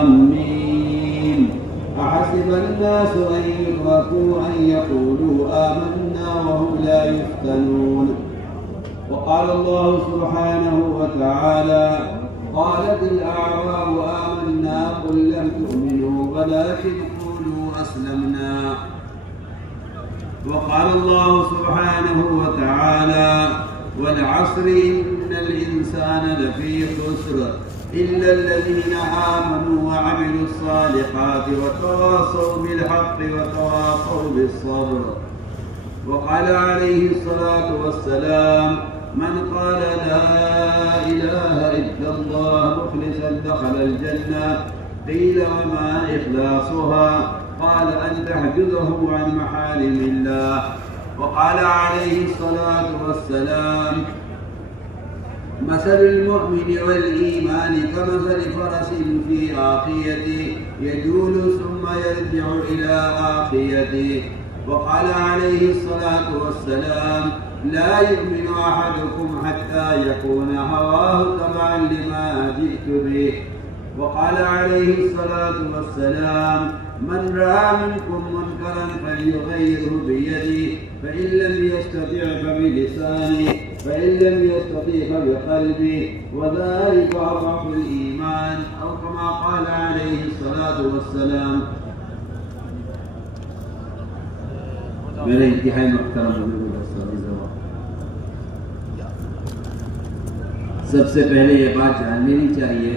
آمين. أحسب الناس أن يتركوا أن يقولوا آمنا وهم لا يفتنون. وقال الله سبحانه وتعالى: قالت الأعراب آمنا قل لم تؤمنوا ولكن قولوا أسلمنا. وقال الله سبحانه وتعالى: والعصر إن الإنسان لفي خسر إلا الذين آمنوا وعملوا الصالحات وتواصوا بالحق وتواصوا بالصبر. وقال عليه الصلاة والسلام: من قال لا إله إلا الله مخلصا دخل الجنة. قيل: وما إخلاصها؟ قال: أن تحجزه عن محارم الله. وقال عليه الصلاة والسلام: مثل المؤمن والإيمان كمثل فرس في آخيته يجول ثم يرجع إلى آخيته. وقال عليه الصلاة والسلام: لا يؤمن أحدكم حتى يكون هواه تبعا لما جئت به. وقال عليه الصلاة والسلام: من رأى منكم منكرا فليغيره بيده فإن لم يستطع فبلسانه فإن لم يستطع فبقلبه وذلك أضعف الإيمان، أو كما قال عليه الصلاة والسلام. میرے انتہائی محترم بزرگ، سب سے پہلے یہ بات جان لینی چاہیے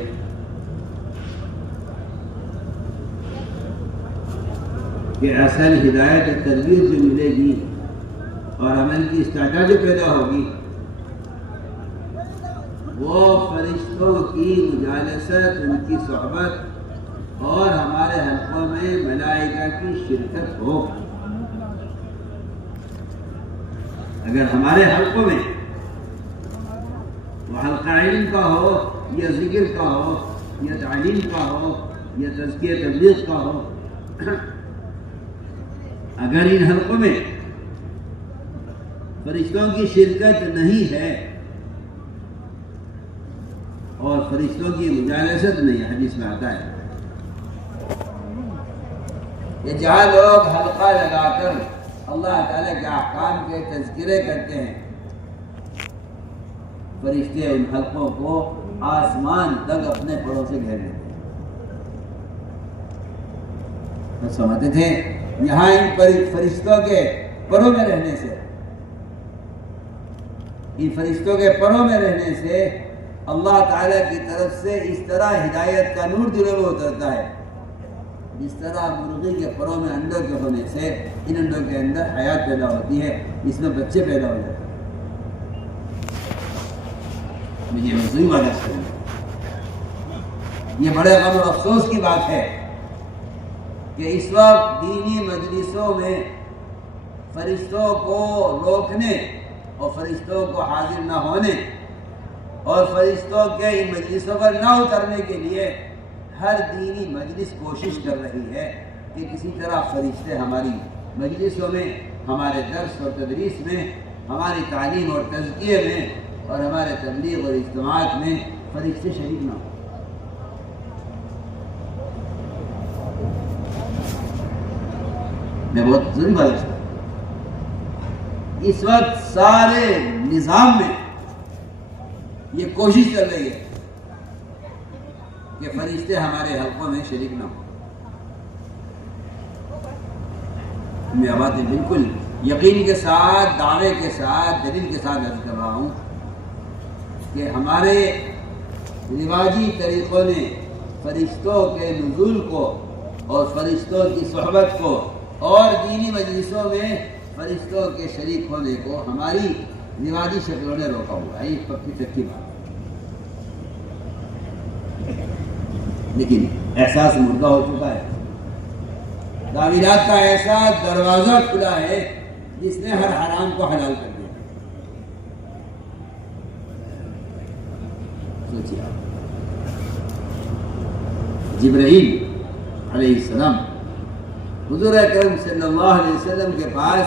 کہ اصل ہدایت تدبیر جو ملے گی اور عمل کی استعداد جو پیدا ہوگی وہ فرشتوں کی مجالست، ان کی صحبت اور ہمارے حلقوں میں ملائکہ کی شرکت ہو. اگر ہمارے حلقوں میں وہ حلقہ علم کا ہو یا ذکر کا ہو یا تعلیم کا ہو یا تزکیہ تبلیغ کا ہو، اگر ان حلقوں میں فرشتوں کی شرکت نہیں ہے اور فرشتوں کی مجالست نہیں، حدیث میں آتا ہے کہ جہاں لوگ حلقہ لگا کر اللہ تعالیٰ کے احکام کے تذکرے کرتے ہیں، فرشتے ان حلقوں کو آسمان تک اپنے پروں سے گھیر لیتے ہیں. سمجھتے تھے یہاں ان فرشتوں کے پروں میں رہنے سے، ان فرشتوں کے پروں میں رہنے سے اللہ تعالیٰ کی طرف سے اس طرح ہدایت کا نور دلوں میں اترتا ہے جس طرح مرغی کے پروں میں انڈوں کے ہونے سے ان انڈوں کے اندر حیات پیدا ہوتی ہے، اس میں بچے پیدا ہو جاتے ہیں. مجھے وضوئی بات ہے، یہ بڑے غم اور افسوس کی بات ہے کہ اس وقت دینی مجلسوں میں فرشتوں کو روکنے اور فرشتوں کو حاضر نہ ہونے اور فرشتوں کے ان مجلسوں پر نہ اترنے کے لیے ہر دینی مجلس کوشش کر رہی ہے کہ کسی طرح فرشتے ہماری مجلسوں میں، ہمارے درس اور تدریس میں، ہماری تعلیم اور تزکیے میں اور ہمارے تبلیغ اور اجتماعات میں فرشتے شریک نہ ہوں. میں بہت ضروری بات ہے، اس وقت سارے نظام میں یہ کوشش کر رہی ہے کہ فرشتے ہمارے حلقوں میں شریک نہ ہوں. میں بات بالکل یقین کے ساتھ، دعوے کے ساتھ، دلیل کے ساتھ عرض کر رہا ہوں کہ ہمارے رواجی طریقوں نے فرشتوں کے نزول کو اور فرشتوں کی صحبت کو اور دینی مجلسوں میں فرشتوں کے شریک ہونے کو ہماری رواجی شکلوں نے روکا ہوا ہے. یہ پکی چکی بات، لیکن احساس مردہ ہو چکا ہے. تعویلات کا ایسا دروازہ کھلا ہے جس نے ہر حرام کو حلال کر دیا. سوچیے آپ، جبرائیل علیہ السلام حضور اکرم صلی اللہ علیہ وسلم کے پاس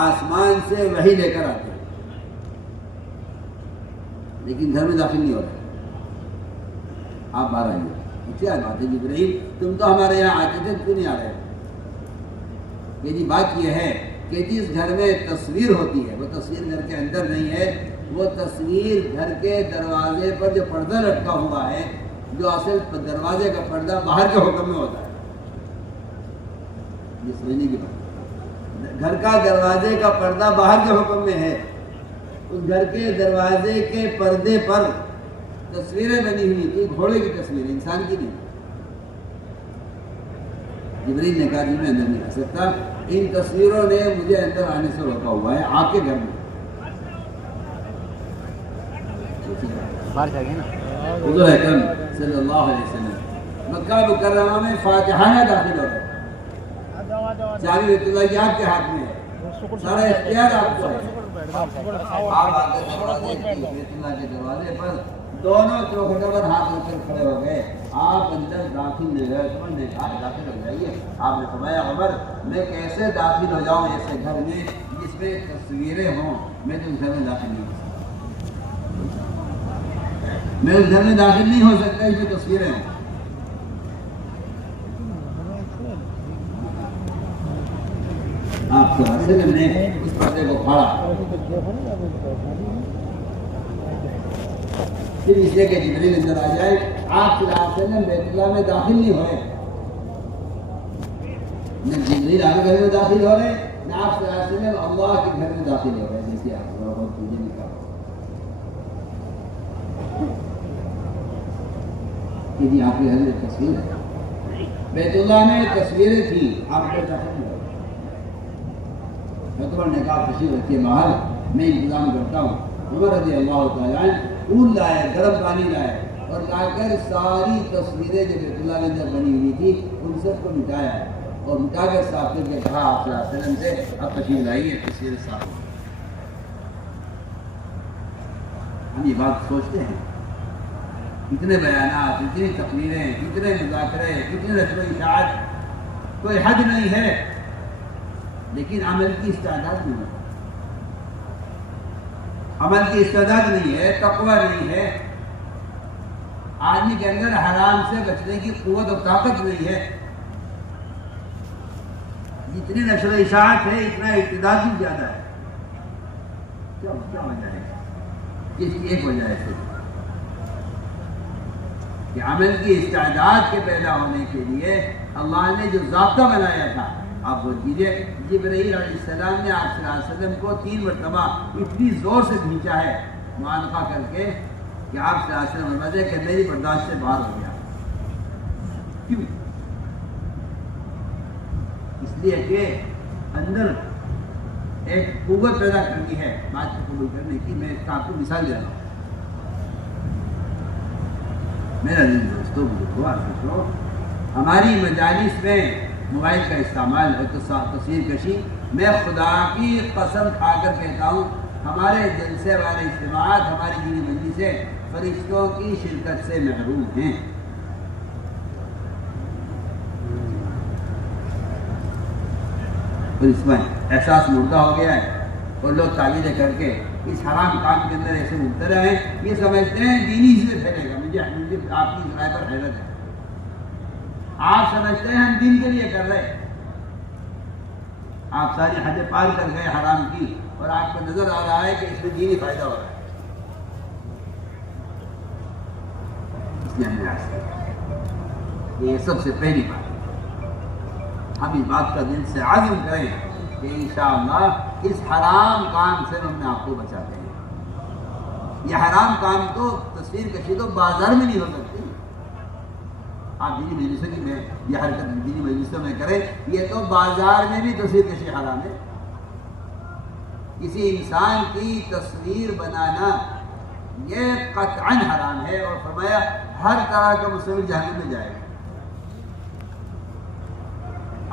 آسمان سے وحی لے کر آتے ہیں، لیکن گھر میں داخل نہیں ہو رہے. آپ باہر آئیے. کیا بات ہے جبرائیل، تم تو ہمارے یہاں آتے تھے، کیوں نہیں آ رہے؟ کہ جی بات یہ ہے کہ جس گھر میں تصویر ہوتی ہے وہ تصویر گھر کے اندر نہیں ہے، وہ تصویر گھر کے دروازے پر جو پردہ لٹکا ہوا ہے، جو اصل دروازے کا پردہ باہر کے حکم میں ہوتا ہے. یہ سمجھنے کی بات، گھر کا دروازے کا پردہ باہر کے حکم میں ہے، اس گھر کے دروازے کے پردے پر تصویریں بنی ہوئی تھی، گھوڑے کی تصویر، انسان کی نہیں. جبرائیل نے کہا جی میں اندر نہیں آ سکتا، ان تصویروں نے مجھے اندر آنے سے روکا ہوا ہے، آپ کے گھر میں. حضور اکرم صلی اللہ علیہ وسلم مکہ مکرمہ میں فاتحانہ داخل ہو رہے، چابی بیت اللہ کی آپ کے ہاتھ میں ہے، سارا اختیار آپ کو ہے. آپ آ کر بیت اللہ کے دروازے پر دونوں چوکھٹوں پر ہاتھ رکھ کر کھڑے ہو گئے. آپ اندر داخل نہیں ہوئے. عمر نے کہا داخل ہو جائیے. آپ نے فرمایا عمر میں کیسے داخل ہو جاؤں ایسے گھر میں جس میں تصویریں ہوں؟ میں تو اس گھر میں داخل نہیں ہو سکتا، میں اس گھر میں داخل نہیں ہو سکتا اس میں تصویریں ہوں. آپ کے حاصل نے اس پردے کو پھاڑا، پھر اس لیے کہ جبرائیل اندر آ جائے. آپ صلی اللہ علیہ وسلم بیت اللہ میں داخل نہیں ہوئے، نہ جبرائیل آپ کے گھر میں داخل ہو رہے، نہ آپ صلی اللہ علیہ وسلم اللہ کے گھر میں داخل ہو رہے. جیسے آپ تجھے نہیں کہا کہ جی آپ کے گھر میں تصویر ہے، بیت اللہ میں تصویریں تھیں، آپ کو داخل نہیں ہو. عمر نے کہا تشریف رکھیے باہر، میں انتظام کرتا ہوں. عمر رضی اللہ تعالیٰ عنہ پھول لائے، گرم پانی لائے اور لا کر ساری تصویریں جو بیت اللہ کے اندر بنی ہوئی تھی ان سب کو مٹایا ہے، اور مٹا کر صاف کر کے کہا آپ صلی اللہ علیہ وسلم سے اب تشریف لائیے تصویر صاف. ہم یہ بات سوچتے ہیں، اتنے بیانات، اتنی تقریریں، اتنے مذاکرے، اتنے نشر و اشاعت، کوئی حد نہیں ہے، لیکن عمل کی استعداد نہیں ہے. عمل کی استعداد نہیں ہے، تقوی نہیں ہے، آدمی کے اندر حرام سے بچنے کی قوت اور طاقت نہیں ہے. جتنی نشر و اشاعت ہے اتنا اقتدار بھی زیادہ ہے. کیا وجہ ہے؟ اس کی ایک وجہ ہے صرف کہ عمل کی استعداد کے پیدا ہونے کے لیے اللہ نے جو ضابطہ بنایا تھا. آپ وہ کیجیے، جبرائیل علیہ السلام نے آپ صلی اللہ علیہ وسلم کو 3 مرتبہ اتنی زور سے کھینچا ہے معانقہ کر کے کہ آپ صلی اللہ علیہ وسلم فرماتے کہ میری برداشت سے باہر ہو گیا. کیوں؟ اس لیے کہ اندر ایک قوت پیدا کرنی ہے بات کو قبول کرنے کی. میں اس کا آپ کو مثال دے رہا ہوں. میرا عزیز دوستو، بزرگوں، ہماری مجالس میں موبائل کا استعمال ہے، تصویر کشی، میں خدا کی قسم کھا کر کہتا ہوں ہمارے جلسے والے اجتماعات، ہماری دینی مجلسیں فرشتوں کی شرکت سے محروم ہیں. اور اس میں احساس مردہ ہو گیا ہے اور لوگ تعویذیں کر کے اس حرام کام کے اندر ایسے مبتلا ہیں، یہ سمجھتے ہیں دینی سے پھیلے گا. مجھے آپ کی رائے پر حیرت ہے. آپ سمجھتے ہیں ہم دین کے لیے کر رہے ہیں، آپ ساری حد پار کر گئے حرام کی، اور آپ کو نظر آ رہا ہے کہ اس میں دینی فائدہ ہو رہا ہے. اس لیے ہمیں یہ سب سے پہلی بات، ہم اس بات کا دل سے عزم کریں کہ انشاءاللہ اس حرام کام سے ہم نے آپ کو بچاتے ہیں. یہ حرام کام تو تصویر کشی تو بازار میں نہیں ہو سکتی. آپ دینی مجلسوں کی میں یہ حرکت دینی مجلسوں میں کریں، یہ تو بازار میں بھی تصویر کشی حرام ہے. کسی انسان کی تصویر بنانا یہ قطعاً حرام ہے، اور فرمایا ہر طرح کا مسلم جہنم میں جائے گا.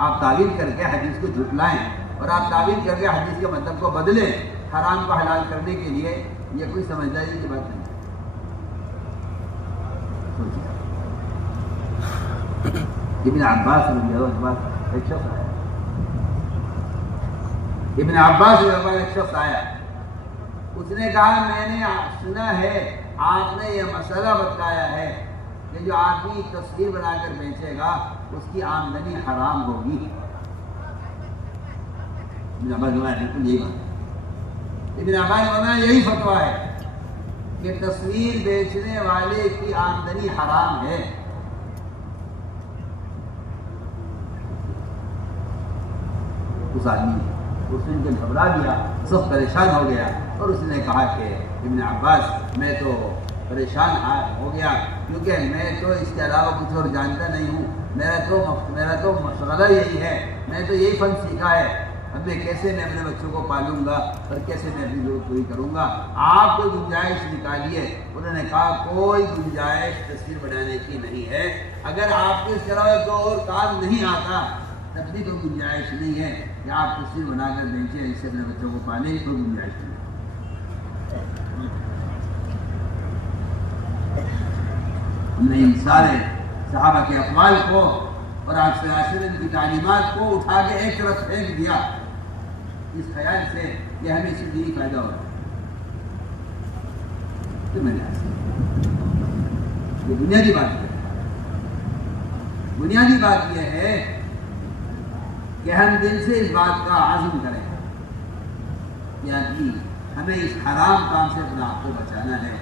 آپ تعویل کر کے حدیث کو جھٹلائیں اور آپ تعویل کر کے حدیث کے مطلب کو بدلیں حرام کو حلال کرنے کے لیے، یہ کوئی سمجھداری کی بات نہیں ہے. ابن عباس رضی اللہ عنہ ایک شخص آیا، ابن عباس رضی اللہ عنہ ایک شخص آیا، اس نے کہا میں نے سنا ہے آپ نے یہ مسئلہ بتایا ہے کہ جو آدمی تصویر بنا کر بیچے گا اس کی آمدنی حرام ہوگی۔ ابن عباس بالکل یہی بات، ابن عباس یہی فتویٰ ہے کہ تصویر بیچنے والے کی آمدنی حرام ہے۔ اس آدمی اس نے گھبرا گیا، سب پریشان ہو گیا، اور اس نے کہا کہ ابن عباس میں تو پریشان ہو گیا کیونکہ میں تو اس کے علاوہ کچھ اور جانتا نہیں ہوں، میرا تو مشغلہ یہی ہے، میں تو یہی فن سیکھا ہے، اب میں کیسے میں اپنے بچوں کو پالوں گا اور کیسے میں اپنی ضرورت پوری کروں گا، آپ کوئی گنجائش نکالیے۔ انہوں نے کہا کوئی گنجائش تصویر بنانے کی نہیں ہے، اگر آپ کو اس کے علاوہ تو اور کام نہیں آتا تب بھی کوئی گنجائش نہیں ہے کہ آپ تصویر بنا کر بیچیں، اس سے اپنے بچوں کو پالیں، کوئی گنجائش نہیں ہے۔ ہم نے ان سارے صحابہ کے اقوال کو اور آپ سے عاشرین کی تعلیمات کو اٹھا کے ایک طرف پھینک دیا اس خیال سے کہ ہمیں اس سے دینی فائدہ ہو رہا ہے۔ تو میں نے یہ بنیادی بات ہے، بنیادی بات یہ ہے کہ ہم دل سے اس بات کا عزم کریں کہ آدمی ہمیں اس حرام کام سے اپنے آپ کو بچانا ہے۔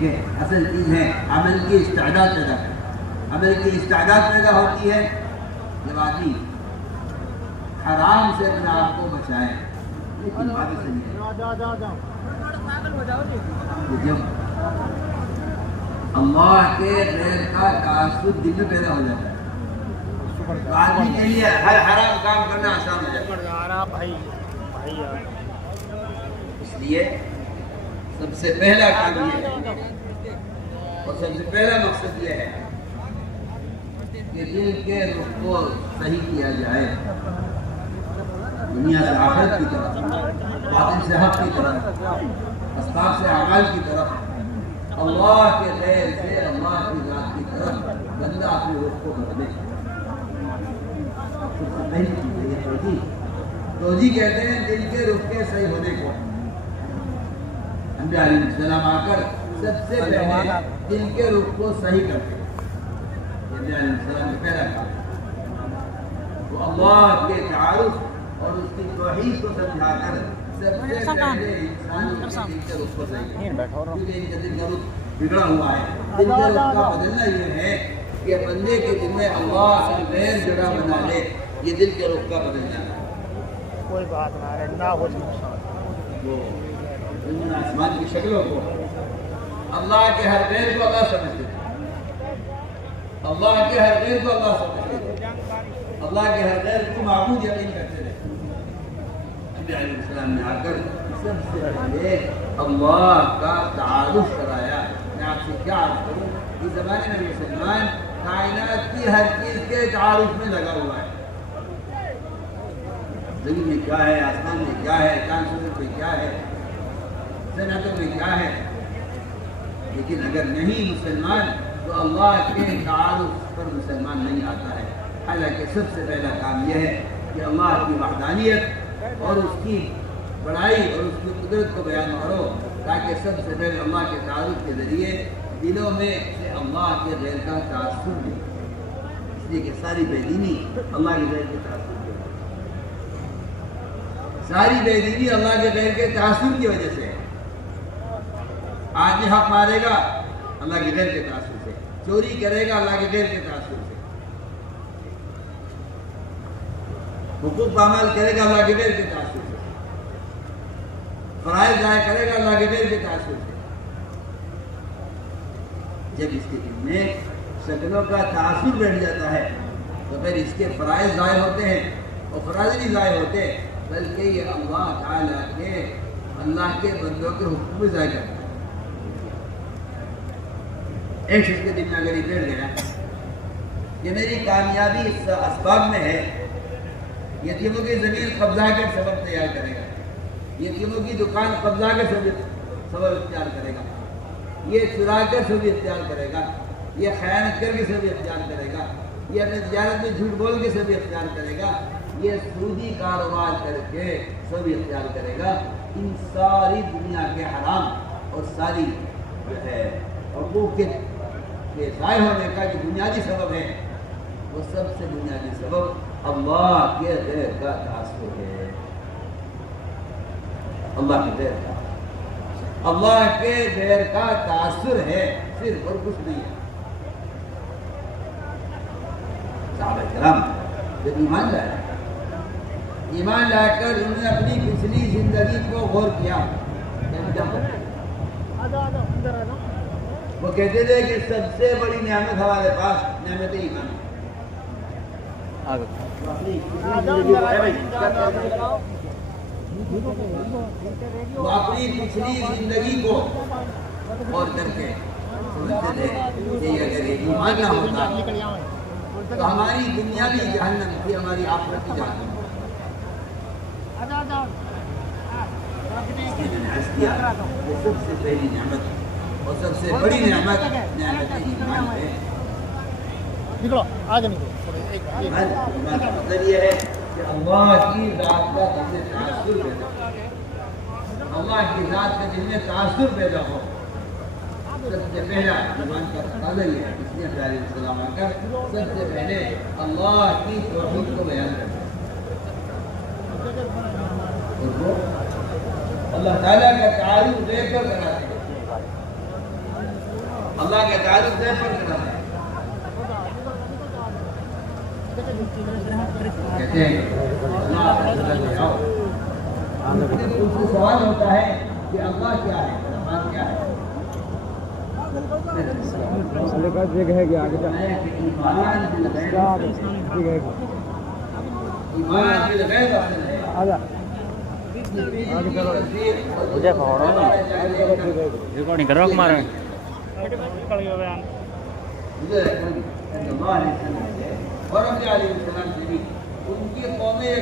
کہ اصل چیز ہے عمل کی استعداد پیدا کرنا، عمل کی استعداد پیدا ہوتی ہے جب آدمی حرام سے اپنے آپ کو بچائے۔ لیکن بات صحیح ہے جب اللہ کے غیر کا تعصب دل میں پیدا ہو جاتا ہے تو آدمی کے لیے ہر حرام کام کرنا آسان ہو جاتا ہے۔ اس لیے سب سے پہلا کام یہ ہے اور سب سے پہلا مقصد یہ ہے کہ دل کے رخ کو صحیح کیا جائے، دنیا سے آخرت کی طرف، باطن سے حق کی طرف، اسباب سے اعمال کی طرف، اللہ کے غیر سے اللہ کی ذات کی طرف بندہ اپنے رخ کو بدلے۔ سب سے پہلی چیز ہے یہ توجیہ کہتے ہیں دل کے رخ کے صحیح ہونے کو۔ انبیاء علیہ السلام آ کر سب سے پہلے دل کے رخ کو صحیح کرتے ہیں۔ انبیاء علیہ السلام کا پہلا کام وہ اللہ کے تعارف اور اس کی توحید کو سمجھا کر سب سے پہلے انسان کے دل کے رخ کو صحیح کرتے ہیں، کیونکہ ان کا دل کا رخ بگڑا ہوا ہے۔ دل کے رخ کا بدلنا یہ ہے کہ بندے کے دل میں اللہ سے غیر جگہ بنا لے، یہ دل کے رخ کا بدلنا ہے۔ کوئی بات نہ ہو وہ آسمان کی شکلوں کو، اللہ کے ہر غیر کو اللہ سمجھتے تھے، اللہ کے ہر غیر کو اللہ سمجھتے تھے، اللہ کے ہر غیر کو معبود یقین کرتے تھے۔ انبیاء علیہ السلام نے آ کر سب سے پہلے اللہ کا تعارف کرایا۔ میں آپ سے کیا عرض کروں، اس زمانے میں مسلمان کائنات کی ہر چیز کے تعارف میں لگا ہوا ہے، زمین میں کیا ہے، آسمان میں کیا ہے، چاند سورج میں کیا ہے، صنعتوں میں کیا ہے، لیکن اگر نہیں مسلمان تو اللہ کے تعارف پر مسلمان نہیں آتا ہے۔ حالانکہ سب سے پہلا کام یہ ہے کہ اللہ کی وحدانیت اور اس کی بڑائی اور اس کی قدرت کو بیان کرو، تاکہ سب سے پہلے اللہ کے تعارف کے ذریعے دلوں میں سے اللہ کے غیر کا تعصب بھی، اس لیے کہ ساری بے دینی اللہ کے غیر کے تعصب کی وجہ سے، ساری بے دینی اللہ کے غیر کے تعصب کی وجہ سے۔ آدمی حق مارے گا اللہ کے غیر کے تعصب سے، چوری کرے گا اللہ کے غیر کے تعصب سے، حقوق پامال کرے گا اللہ کے غیر کے تعصب سے، فرائض ضائع کرے گا اللہ کے غیر کے تعصب سے۔ جب اس کے دل میں شکلوں کا تعصب بیٹھ جاتا ہے تو پھر اس کے فرائض ضائع ہوتے ہیں، اور فرائض نہیں ضائع ہوتے بلکہ یہ اللہ تعالیٰ کے بندوں کے حقوق بھی ضائع کرتا ہے۔ ایک شخص کے دل میں اگر یہ بیٹھ گیا کہ میری کامیابی اس اسباب میں ہے، یتیموں کی زمین قبضہ کے سبب تیار کرے گا، یتیموں کی دکان قبضہ کے سبب اختیار کرے گا، یہ چرا کر سبب اختیار کرے گا، یہ خیانت کر کے سبب اختیار کرے گا، یہ اپنے تجارت میں جھوٹ بول کے سبب اختیار کرے گا، یہ سودی کاروبار کر کے سبب اختیار کرے گا، ان ساری دنیا کے حرام اور ساری جو ہے حقوق کے ضائع ہونے کا جو بنیادی سبب ہے، وہ سب سے بنیادی سبب اللہ کے غیر کا تعصب ہے۔ اللہ کے غیر کا، اللہ کے غیر کا تاثر ہے، صرف اور کچھ نہیں ہے۔ صحابہ کرام جب ایمان لائے، ایمان لا کر انہوں نے اپنی پچھلی زندگی کو غور کیا، وہ کہتے تھے کہ سب سے بڑی نعمت ہمارے پاس نعمت ایمان ہے۔ وہ اپنی پچھلی زندگی کو غور کر کے سمجھتے تھے کہ اگر یہ ایمان نہ ہوتا تو ہماری دنیا بھی جہنم تھی، ہماری آخرت بھی جہنم تھی۔ یہ سب سے پہلی نعمت اور سب سے بڑی نعمت نعمت ایمان ہے۔ نکلو آگے نکلو۔ ایمان کا مطلب یہ ہے کہ اللہ کی ذات کا دل میں تاثر پیدا ہو، اللہ کی ذات کا دل میں تاثر پیدا ہو۔ سب سے پہلا ایمان کا تقاضا یہ ہے، اس لیے علیہ السلام آ کر سب سے پہلے اللہ کی توحید کو بیان کرتے ہیں، اور وہ اللہ تعالیٰ کا تعارف دے کر کراتے ہیں، اللہ کا تعارف دے کر کراتے ہیں۔ کہتے ہیں اللہ اس سے سوال ہوتا ہے کہ اللہ کیا ہے، رحمان کیا ہے؟ ایمان بالغیب حاصل ہے۔ ریکارڈنگ کرو ہمارا اور علیہ السلام سے بھی ان کی قومیں